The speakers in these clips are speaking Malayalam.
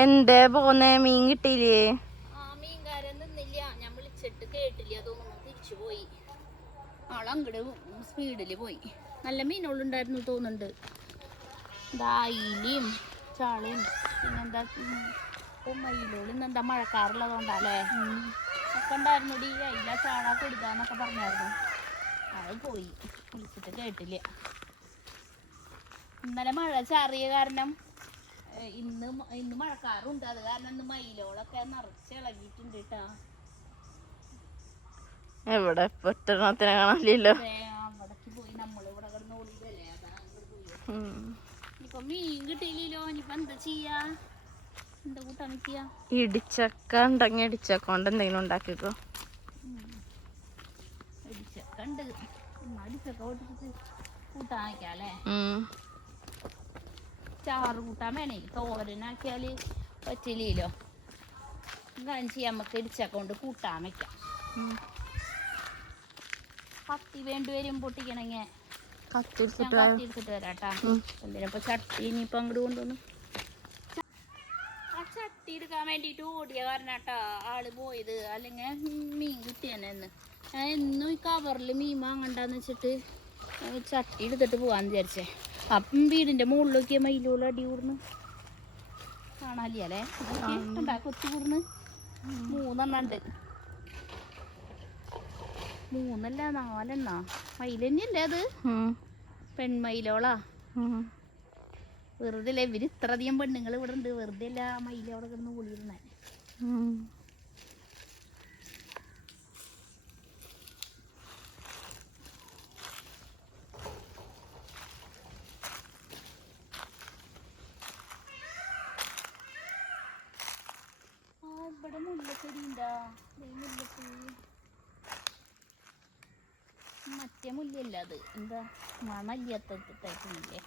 എന്തേ പോന്നെ? മീൻ കിട്ടിയില്ലേ? മീൻകാരൻ നിന്നില്ല, ഞാൻ വിളിച്ചിട്ട് കേട്ടില്ല, തോന്നുന്നു തിരിച്ചു പോയി. ആളങ്ങട് സ്പീഡില് പോയി. നല്ല മീനുകളുണ്ടായിരുന്നു തോന്നുന്നുണ്ട്. ദായിലും ചാളയും പിന്നെന്താ മയിലോള് ഇന്നെന്താ മഴക്കാറുള്ളതുകൊണ്ടല്ലേ ഒക്കെ ഉണ്ടായിരുന്നു. അയില ചാള കൊടുക്കാന്നൊക്കെ പറഞ്ഞായിരുന്നു. അത് പോയി, വിളിച്ചിട്ട് കേട്ടില്ല. ഇന്നലെ മഴ ചാറിയ കാരണം ഇന്ന് മഴക്കാറുണ്ട്. അത് കാരണം ഇന്ന് മയിലോളൊക്കെ നിറച്ച് ഇളകിയിട്ടുണ്ട് കേട്ടാ. എവിടെ ഒറ്റത്തിനെ കാണാനില്ലല്ലോ. അവിടേക്ക് പോയി, നമ്മളിവിടെ കിടന്ന് ഓടിയതല്ലേ, അതാ പോയി. ഇനിയിപ്പൊ മീൻ കിട്ടിയില്ലല്ലോ, ഇനിയിപ്പൊ എന്താ ചെയ്യാ? എന്താ കൂട്ടാൻ വെക്കുക? ഇടിച്ചക്ക ഉണ്ടെങ്കിൽ ഇടിച്ചക്ക കൊണ്ട് എന്തെങ്കിലും ഉണ്ടാക്കിക്കോ. ഇടിച്ചക്ക ഉണ്ട്, ഇടിച്ചക്ക പൊട്ടിച്ചിട്ട് കൂട്ടാൻ വെക്കാല്ലേ? ചാറ് കൂട്ടാൻ വേണേ, തോരനാക്കിയാല് പറ്റില്ലല്ലോ. കാര്യം ചെയ്യാം, നമുക്ക് ഇടിച്ചക്ക കൊണ്ട് കൂട്ടാൻ വെക്കാം. കത്തി വേണ്ടിവരും പൊട്ടിക്കണമെങ്കിൽ. കത്തി എടുത്തിട്ട് വരാട്ടാ. എന്തിനപ്പൊ ചട്ടി ഇനിയിപ്പൊ അങ്ങോട്ട് കൊണ്ടുവന്നു. ആ ചട്ടി എടുക്കാൻ വേണ്ടിട്ട് ഓടിയ കാരണാട്ടാ ആള് പോയത്. അല്ലെങ്കിൽ മീൻ കിട്ടിയെന്ന്. ഞാൻ എന്നും ഈ കവറിൽ മീൻ വാങ്ങണ്ടെന്ന് വെച്ചിട്ട് ചട്ടി എടുത്തിട്ട് പോവാന്ന് വിചാരിച്ചേ. അപ്പം വീടിന്റെ മുകളിലൊക്കെ മയിലോളം അടി കൂടുന്നു കാണാല്ലേ? കൊത്തി കൂടുന്നു. 3 എണ്ണം ഉണ്ട്. 3 അല്ല 4 എണ്ണ. മയിൽ തന്നെയല്ലേ അത്? പെൺമയിലോളാ. വെറുതെ അല്ലേ ഇവര് ഇത്രയധികം പെണ്ണുങ്ങൾ ഇവിടെ ഉണ്ട്. വെറുതെ അല്ല മയിലോടെ കിടന്ന് കൂടിയിരുന്നേ. ഇവിടെ മുല്ലപ്പൂരി ഉണ്ടാ? മുല്ലപ്പൂരി മറ്റേ മുല്ലയല്ല അത്. എന്താ മണല്ലാത്തല്ലേ?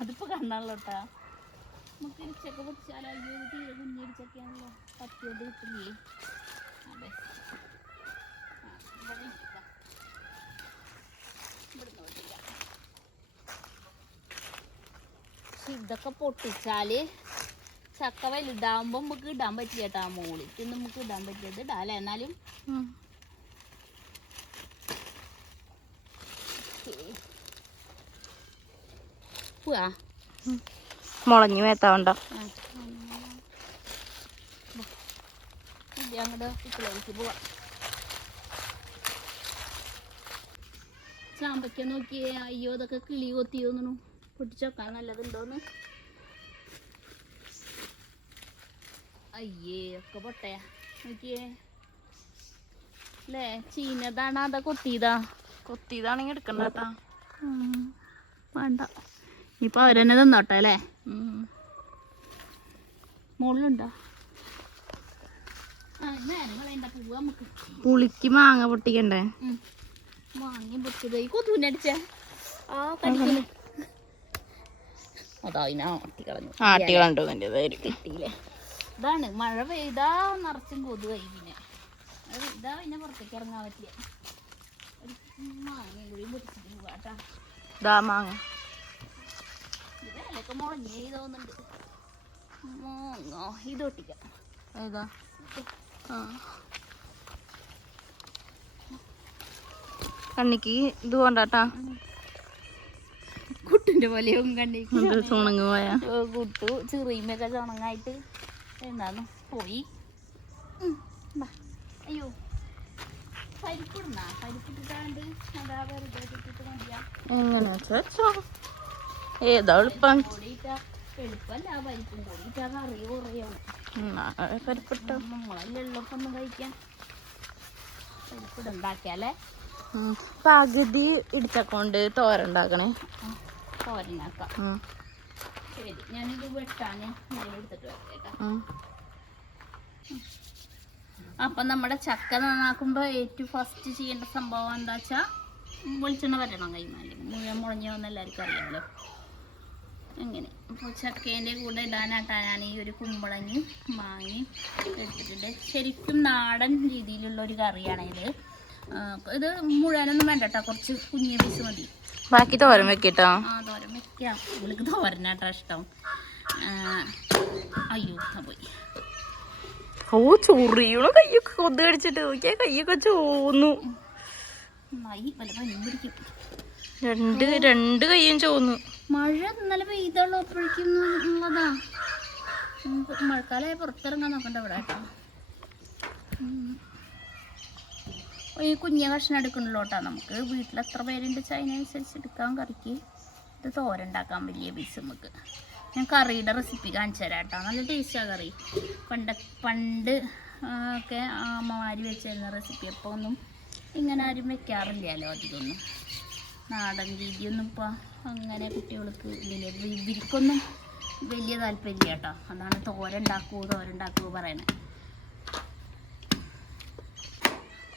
അതിപ്പോ കാണാനുള്ളട്ടാ. നമുക്ക് ഇടിച്ചൊക്കെ പൊട്ടിച്ചാലോ? അയ്യോ തീരെ കുഞ്ഞിടിച്ചൊക്കെയാണല്ലോ. പത്തിയോട് കിട്ടില്ലേ? അതെ, ഇതൊക്കെ പൊട്ടിച്ചാല് ചക്ക വലുതാവുമ്പോ നമുക്ക് ഇടാൻ പറ്റില്ല കേട്ടാ. മോളിക്ക് നമുക്ക് ഇടാൻ പറ്റിയത് ഇടാല്ലേ? എന്നാലും പോവാ. മുളഞ്ഞു മേത്താവണ്ട. അങ്ങോട്ട് കുട്ടികളിലേക്ക് പോവാ. ചാമ്പയ്ക്ക നോക്കിയേ. അയ്യോ അതൊക്കെ കിളി കൊത്തി തോന്നുന്നു. പൊട്ടിച്ചോക്കാൻ നല്ലതുണ്ടോന്ന്. അയ്യേ ഒക്കെ പൊട്ടയാ നോക്കിയേ അല്ലേ? ചീനതാണ്. അതാ കൊത്തിയതാ? കൊത്തിയതാണെങ്കി എടുക്കണ്ടാ. വേണ്ട, ഇപ്പൊ അവരെന്നെ തന്നോട്ടെ അല്ലേ? മുകളിലുണ്ടോ? പോവാ നമുക്ക്. പുളിക്ക് മാങ്ങ പൊട്ടിക്കണ്ടേ? മാങ്ങ പൊട്ടിയത് ഈ കൊതുവിനടിച്ചേ. ആ കടിക്കല് അതാ ആട്ടി കണ്ടു. കിട്ടിയില്ലേ? ഇതാണ് മഴ പെയ്താ നിറച്ചും കൊതുവായി. പിന്നെ ഇതാ പിന്നെ പുറത്തേക്ക് ഇറങ്ങാൻ പറ്റില്ല. ഒരു മാങ്ങയും കൂടി പൊട്ടിച്ചിട്ട് പോവാട്ടാ. മാങ്ങ ഇതിലൊക്കെ മുളഞ്ഞേ തോന്നുന്നുണ്ട്. ഇത് പൊട്ടിക്കാം. ഏതാ? കണ്ണിക്ക് ഇത് കൊണ്ടാട്ടാ. കുട്ടിന്റെ പോലെയും കണ്ണിക്ക് ചുണങ്ങ് പോയാ കുട്ടു ചെറിയുമൊക്കെ ചുണങ്ങായിട്ട് എന്താന്ന് പോയി. അയ്യോ പരിപ്പിടണ? പരിപ്പിട്ടിട്ടാണ്ട് അതാ വെറുതെ ഇട്ടിട്ട് മതിയാ. ഏതാ എളുപ്പം? എളുപ്പല്ല, പരിപ്പും കൂടി ഇട്ടാ കറി കുറയാണ്. പരിപ്പിട്ട നമ്മളല്ല എളുപ്പം കഴിക്കാൻ. പരിപ്പിടുണ്ടാക്കിയാലേ പകുതി ഇടിച്ചക്കൊണ്ട് തോരണ്ടാക്കണേ. തോരനാക്കാം. ശരി, ഞാനിത് വെട്ടാന് എടുത്തിട്ട് വെക്കേട്ടാ. അപ്പൊ നമ്മുടെ ചക്ക നന്നാക്കുമ്പോ ഏറ്റവും ഫസ്റ്റ് ചെയ്യേണ്ട സംഭവം എന്താ വെച്ചാ വെളിച്ചെണ്ണ വരണം കൈമാലി. മുഴുവൻ മുളഞ്ഞു വന്ന് എല്ലാവർക്കും അറിയാമല്ലോ. അങ്ങനെ അപ്പോൾ ചക്കേൻ്റെ കൂടെ ഇടാനായിട്ടാണ് ഈ ഒരു കുമ്പളങ്ങയും മാങ്ങയും എടുത്തിട്ടുണ്ട്. ശരിക്കും നാടൻ രീതിയിലുള്ള ഒരു കറിയാണ് ഇത്. ഇത് മുഴുവനൊന്നും വേണ്ട കേട്ടോ, കുറച്ച് കുഞ്ഞു പീസ് മതി. ബാക്കി തോരൻ വെക്കട്ടോ. തോരൻ വെക്കാം. ഇവൾക്ക് തോരനാട്ടോ ഇഷ്ടം. അയ്യോ പോയി. ഓ ചൊറിയണു കയ്യൊക്കെ കൊതു കടിച്ചിട്ട് നോക്കിയാ കയ്യൊക്കെ ചോന്നു. നന്നായി വല്ല പനിയും പിടിക്കും. രണ്ട് കയ്യും ചോന്നു. മഴ ഇന്നലെ പെയ്തുള്ളപ്പോഴേക്കും ഉള്ളതാ. മഴക്കാലമായി പുറത്തിറങ്ങാൻ നോക്കണ്ട ഇവിടെ കേട്ടോ. ഈ കുഞ്ഞ കഷ്ണം എടുക്കണല്ലോ കേട്ടോ. നമുക്ക് വീട്ടിൽ എത്ര പേരുണ്ട് വെച്ചാൽ അതിനനുസരിച്ച് എടുക്കാൻ കറിക്ക്. ഇത് തോരണ്ടാക്കാൻ വലിയ പീസ് നമുക്ക്. ഞാൻ കറിയുടെ റെസിപ്പി കാണിച്ചു തരാം കേട്ടോ. നല്ല ടേസ്റ്റാണ് കറി. പണ്ട് ഒക്കെ അമ്മമാർ വെച്ച് തരുന്ന റെസിപ്പി. അപ്പോൾ ഒന്നും ഇങ്ങനെ ആരും വെക്കാറില്ലല്ലോ അധികമൊന്നും. നാടൻ രീതിയൊന്നും ഇപ്പോൾ അങ്ങനെ കുട്ടികൾക്ക് ഇവർക്കൊന്നും വലിയ താല്പര്യമില്ല കേട്ടോ. അതാണ് തോരണ്ടാക്കുമോ പറയണത്.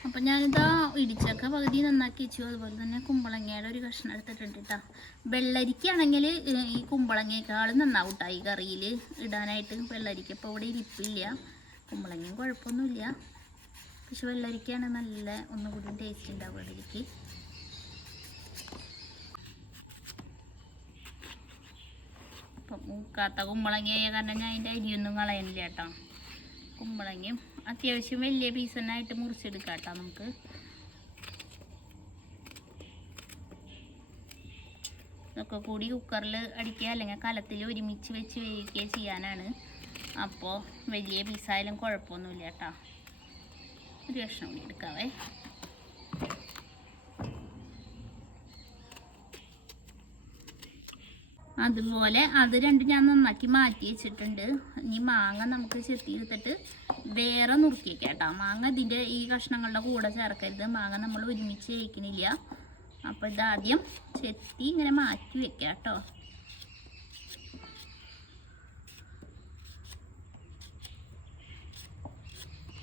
അപ്പം ഞാനിതാ ഇടിച്ചക്ക പകുതി നന്നാക്കി വെച്ചു. അതുപോലെ തന്നെ കുമ്പളങ്ങയുടെ ഒരു കഷ്ണം എടുത്തിട്ടുണ്ട് കേട്ടോ. വെള്ളരിക്കാണെങ്കിൽ ഈ കുമ്പളങ്ങയേക്കാളും നന്നാവും കേട്ടോ ഈ കറിയിൽ ഇടാനായിട്ട്. വെള്ളരിക്ക ഇപ്പോൾ ഇവിടെ ഇരിപ്പില്ല. കുമ്പളങ്ങയും കുഴപ്പമൊന്നുമില്ല. പക്ഷെ വെള്ളരിക്കയാണ് നല്ല ഒന്നുകൂടി ടേസ്റ്റ് ഉണ്ടാവും വെള്ളരിക്ക്. അപ്പം മൂക്കാത്ത കുമ്പളങ്ങയായ കാരണം ഞാൻ അതിൻ്റെ അരിയൊന്നും കളയണില്ല കേട്ടോ. കുമ്പളങ്ങയും അത്യാവശ്യം വലിയ പീസ് തന്നെ ആയിട്ട് മുറിച്ചെടുക്കാം കേട്ടോ നമുക്ക്. ഇതൊക്കെ കൂടി കുക്കറിൽ അടിക്കുക അല്ലെങ്കിൽ കലത്തിൽ ഒരുമിച്ച് വെച്ച് വേവിക്കുക ചെയ്യാനാണ്. അപ്പോൾ വലിയ പീസായാലും കുഴപ്പമൊന്നുമില്ല കേട്ടോ. ഒരു കഷ്ണം കൂടി എടുക്കാവേ. അതുപോലെ അത് രണ്ടും ഞാൻ നന്നാക്കി മാറ്റി വെച്ചിട്ടുണ്ട്. ഇനി മാങ്ങ നമുക്ക് ചെത്തിയെടുത്തിട്ട് വേറെ നുറുക്കി വയ്ക്കാം കേട്ടോ. മാങ്ങ ഇതിൻ്റെ ഈ കഷ്ണങ്ങളുടെ കൂടെ ചേർക്കരുത്. മാങ്ങ നമ്മൾ ഒരുമിച്ച് കഴിക്കണില്ല. അപ്പോൾ ഇതാദ്യം ചെത്തി ഇങ്ങനെ മാറ്റി വെക്കാം കേട്ടോ.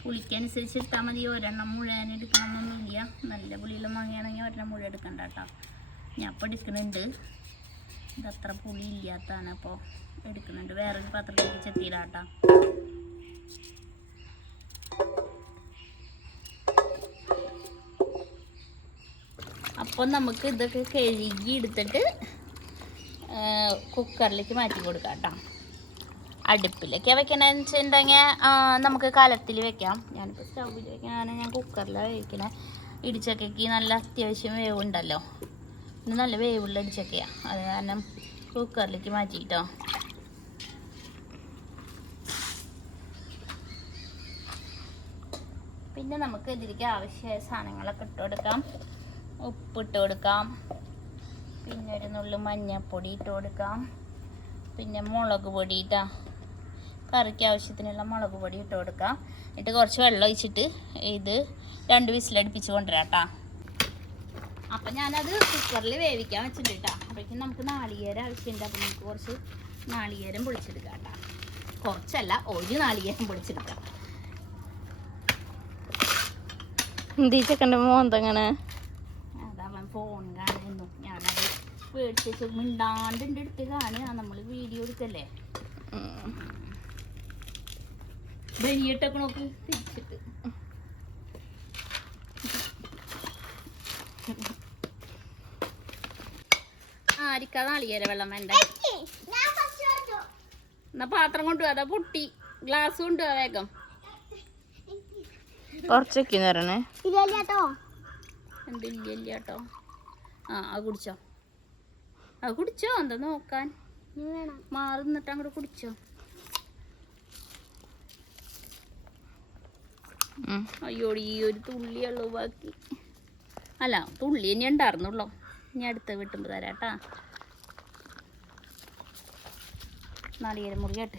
പുളിക്കനുസരിച്ച് എടുത്താൽ മതി. ഒരെണ്ണം മുഴുവൻ എടുക്കണമെന്നൊന്നുമില്ല. നല്ല പുളിയുള്ള മാങ്ങയാണെങ്കിൽ ഒരെണ്ണം മുഴുവൻ എടുക്കണ്ട കേട്ടോ. ഞാൻ അപ്പോൾ എടുക്കുന്നുണ്ട്. ഇതത്ര പുളി ഇല്ലാത്തതാണ് അപ്പോൾ എടുക്കുന്നുണ്ട്. വേറൊരു പാത്രത്തിലേക്ക് ചെത്തിയിടാട്ടോ. അപ്പോൾ നമുക്ക് ഇതൊക്കെ കഴുകി എടുത്തിട്ട് കുക്കറിലേക്ക് മാറ്റി കൊടുക്കാം കേട്ടോ. അടുപ്പിലൊക്കെ വെക്കണമെന്ന് വെച്ചിട്ടുണ്ടെങ്കിൽ നമുക്ക് കലത്തിൽ വെക്കാം. ഞാനിപ്പോൾ സ്റ്റൗവിൽ വെക്കാനാണ്. ഞാൻ കുക്കറിലാണ് വേവിക്കണേ. ഇടിച്ചക്കയ്ക്ക് നല്ല അത്യാവശ്യം വേവുണ്ടല്ലോ. ഇത് നല്ല വേവുള്ള ഇടിച്ചക്കയാണ്. അത് കാരണം കുക്കറിലേക്ക് മാറ്റിയിട്ടോ. പിന്നെ നമുക്ക് ഇതിലേക്ക് ആവശ്യമായ സാധനങ്ങളൊക്കെ ഇട്ട് കൊടുക്കാം. ഉപ്പിട്ട് കൊടുക്കാം. പിന്നെ ഒരു നുള്ളു മഞ്ഞൾപ്പൊടി ഇട്ട് കൊടുക്കാം. പിന്നെ മുളക് പൊടി ഇട്ടാ കറിക്ക് ആവശ്യത്തിനുള്ള മുളക് പൊടി ഇട്ട് കൊടുക്കാം. ഇട്ട് കുറച്ച് വെള്ളം ഒഴിച്ചിട്ട് ഇത് 2 വിസിലടുപ്പിച്ച് കൊണ്ടുവരാം കേട്ടോ. അപ്പം ഞാനത് കുക്കറിൽ വേവിക്കാൻ വെച്ചിട്ടുണ്ട് കേട്ടോ. അപ്പോഴേക്കും നമുക്ക് നാളികേരം ആവശ്യമുണ്ട്. അപ്പം നമുക്ക് കുറച്ച് നാളികേരം പൊളിച്ചെടുക്കാം കേട്ടോ. കുറച്ചല്ല, ഒരു നാളികേരം പൊളിച്ചെടുക്കാം. ചെക്കൻ്റെ മോന്തങ്ങനെ അതവൻ ഫോൺ കാണുന്നു. ഞാനത് പേടിച്ച് മിണ്ടാണ്ട് എൻ്റെ അടുത്ത് കാണുക. നമ്മൾ വീഡിയോ എടുക്കല്ലേ. ബനിയിട്ടൊക്കെ നോക്ക് തിരിച്ചിട്ട്. ആരിക്കാ നാളികേര വെള്ളം വേണ്ട. എന്നാ പാത്രം കൊണ്ടുപോവാ. അതാ പൊട്ടി. ഗ്ലാസ് കൊണ്ടുപോവാ വേഗം. കുറച്ചൊക്കെ തരണേ. എന്തില്ല കേട്ടോ. അത് കുടിച്ചോ. അത് കുടിച്ചോ. എന്താ നോക്കാൻ മാറി നിന്നിട്ട് അങ്ങോട്ട് കുടിച്ചോ. അയ്യോടി ഈ ഒരു തുള്ളിയുള്ളൂ ബാക്കി. അല്ല തുള്ളി ഇനി ഉണ്ടായിരുന്നുള്ളൂ. ഇനി അടുത്ത വീട്ടുമ്പോൾ തരാട്ടാ. നാളികേരം മുറിയാട്ട്.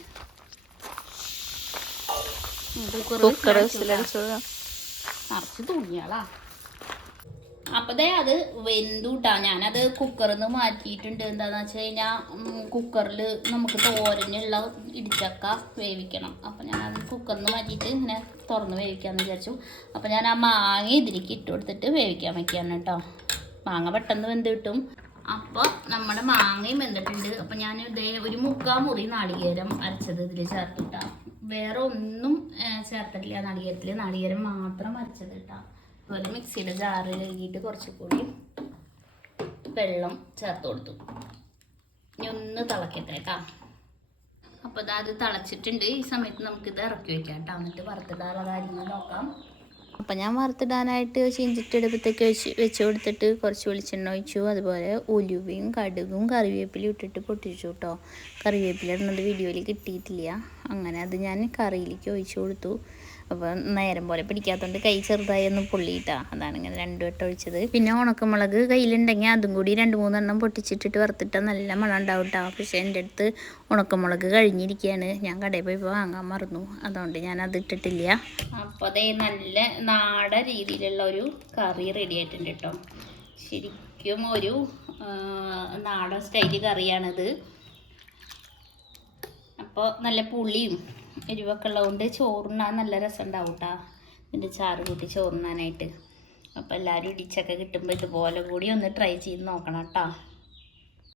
നിറച്ച് തുണിയാളാ. അപ്പം അത് വെന്തുട്ടാ. ഞാനത് കുക്കറിൽ നിന്ന് മാറ്റിയിട്ടുണ്ട്. എന്താണെന്ന് വെച്ച് കഴിഞ്ഞാൽ കുക്കറിൽ നമുക്ക് തോരനുള്ള ഇടിച്ചക്ക വേവിക്കണം. അപ്പം ഞാനത് കുക്കറിൽ നിന്ന് മാറ്റിയിട്ട് ഇങ്ങനെ തുറന്ന് വേവിക്കാമെന്ന് വിചാരിച്ചു. അപ്പം ഞാൻ ആ മാങ്ങ ഇതിലേക്ക് ഇട്ട് കൊടുത്തിട്ട് വേവിക്കാൻ വയ്ക്കാണ് കേട്ടോ. മാങ്ങ പെട്ടെന്ന് വെന്ത് കിട്ടും. അപ്പോൾ നമ്മുടെ മാങ്ങയും വെന്തിട്ടുണ്ട്. അപ്പം ഞാൻ ഇതേ ഒരു 3/4 മുറി നാളികേരം അരച്ചത് ഇതിൽ ചേർത്തിട്ടാ. വേറെ ഒന്നും ചേർത്തിട്ടില്ല നാളികേരത്തിൽ. നാളികേരം മാത്രം അരച്ചത് ഇട്ടാ. അതുപോലെ മിക്സിയുടെ ജാറ് കഴുകിയിട്ട് കുറച്ചുകൂടി വെള്ളം ചേർത്ത് കൊടുത്തു. ഇനി ഒന്ന് തിളക്കട്ടെ കേട്ടോ. അപ്പോൾ അത് തിളച്ചിട്ടുണ്ട്. ഈ സമയത്ത് നമുക്കിത് ഇറക്കി വെക്കാം കേട്ടോ. എന്നിട്ട് വറുത്തിടാനുള്ള കാര്യങ്ങൾ നോക്കാം. അപ്പം ഞാൻ വറുത്തിടാനായിട്ട് ചീഞ്ചിട്ടെടുപ്പത്തേക്ക് വെച്ച് കൊടുത്തിട്ട് കുറച്ച് വെളിച്ചെണ്ണ ഒഴിച്ചു. അതുപോലെ ഉലുവയും കടുകും കറിവേപ്പിലയും ഇട്ടിട്ട് പൊട്ടിച്ചു കേട്ടോ. കറിവേപ്പില ഇടുന്നത് വീഡിയോയിൽ കിട്ടിയിട്ടില്ല. അങ്ങനെ അത് ഞാൻ കറിയിലേക്ക് ഒഴിച്ചു കൊടുത്തു. അപ്പോൾ നേരം പോലെ പിടിക്കാത്തതുകൊണ്ട് കൈ ചെറുതായി ഒന്ന് പൊള്ളിയിട്ടാ. അതാണ് ഇങ്ങനെ 2 വട്ടം ഒഴിച്ചത്. പിന്നെ ഉണക്കമുളക് കയ്യിലുണ്ടെങ്കിൽ അതും കൂടി 2-3 എണ്ണം പൊട്ടിച്ചിട്ടിട്ട് വറുത്തിട്ടാൽ നല്ല മണം ഉണ്ടാവും കേട്ടോ. പക്ഷേ എൻ്റെ അടുത്ത് ഉണക്കമുളക് കഴിഞ്ഞിരിക്കുകയാണ്. ഞാൻ കടയിൽ പോയി വാങ്ങാൻ മറന്നു. അതുകൊണ്ട് ഞാൻ അത് ഇട്ടിട്ടില്ല. അപ്പോൾ അതേ നല്ല നാടൻ രീതിയിലുള്ള ഒരു കറി റെഡി ആയിട്ടുണ്ട് കേട്ടോ. ശരിക്കും ഒരു നാടൻ സ്റ്റൈല് കറിയാണിത്. അപ്പോൾ നല്ല പുളിയും എരിവൊക്കെ ഉള്ളതുകൊണ്ട് ചോറുണ്ണാൻ നല്ല രസം ഉണ്ടാവും കേട്ടോ. ഇതിൻ്റെ ചാറ് കൂട്ടി ചോറുണ്ണാനായിട്ട്. അപ്പോൾ എല്ലാവരും ഇടിച്ചൊക്കെ കിട്ടുമ്പോൾ ഇതുപോലെ കൂടി ഒന്ന് ട്രൈ ചെയ്ത് നോക്കണം കേട്ടോ.